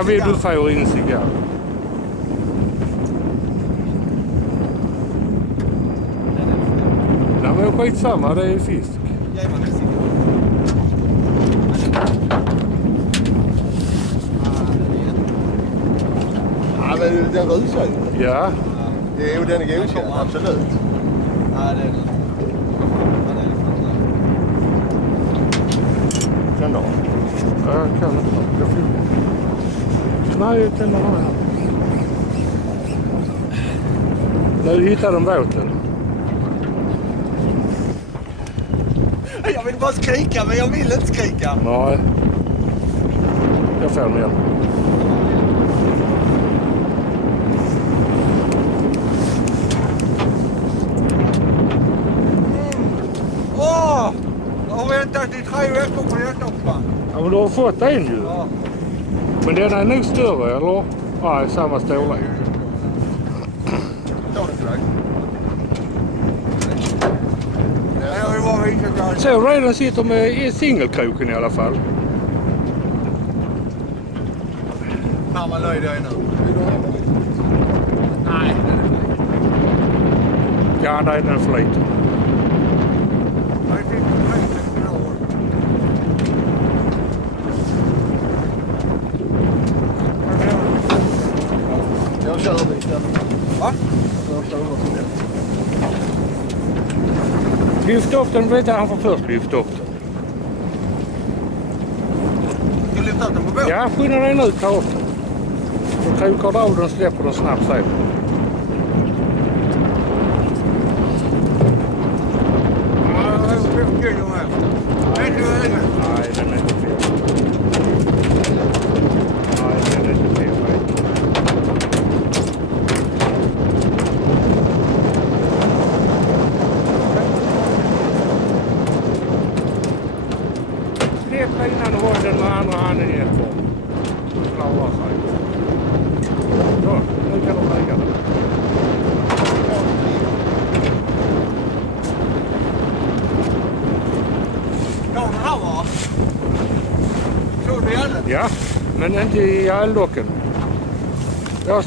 Ja, du får in cigarr. Nej, men skitsamma, det är fisk. Ja, men den rusar ju. Ja. Jo, den är godkänd, absolut. Ja, det är det. Den då? Jag kan inte. Jag filmar. Nej, jag tänder den här. Nu hittar de båten. Jag vill bara skrika, men jag vill inte skrika. Nej. Jag får den igen. Åh! Jag har väntat i 3 veckor på detta också. Ja, men du har fått en ju. Ja. Men den är nog större, eller? Ja, i samma storlek. Ta den till dig. Jag vill bara visa att jag... Så redan sitter med singelkroken i alla fall. Fan vad nöjd jag är nu. Vill du ha den lite? Nej, det är det. Ja, nej, den är för liten. Jag kör lite. Va? Jag kör vad som helst. Lyft upp den, vet jag, han får först lyfta upp den. Ska du lyfta upp den på båten? Ja, skynda dig nu, ta upp den. Då krokar du av den och släpper den snabbt sen. Nej, den är inte fel. Nej, den är inte fel. Släpp innan och håll den med andra handen i ett form. Klara sig. Så, nu kan de lägga den. Ja, den här var. Såg du elden? Ja, men inte i eldocken. Jag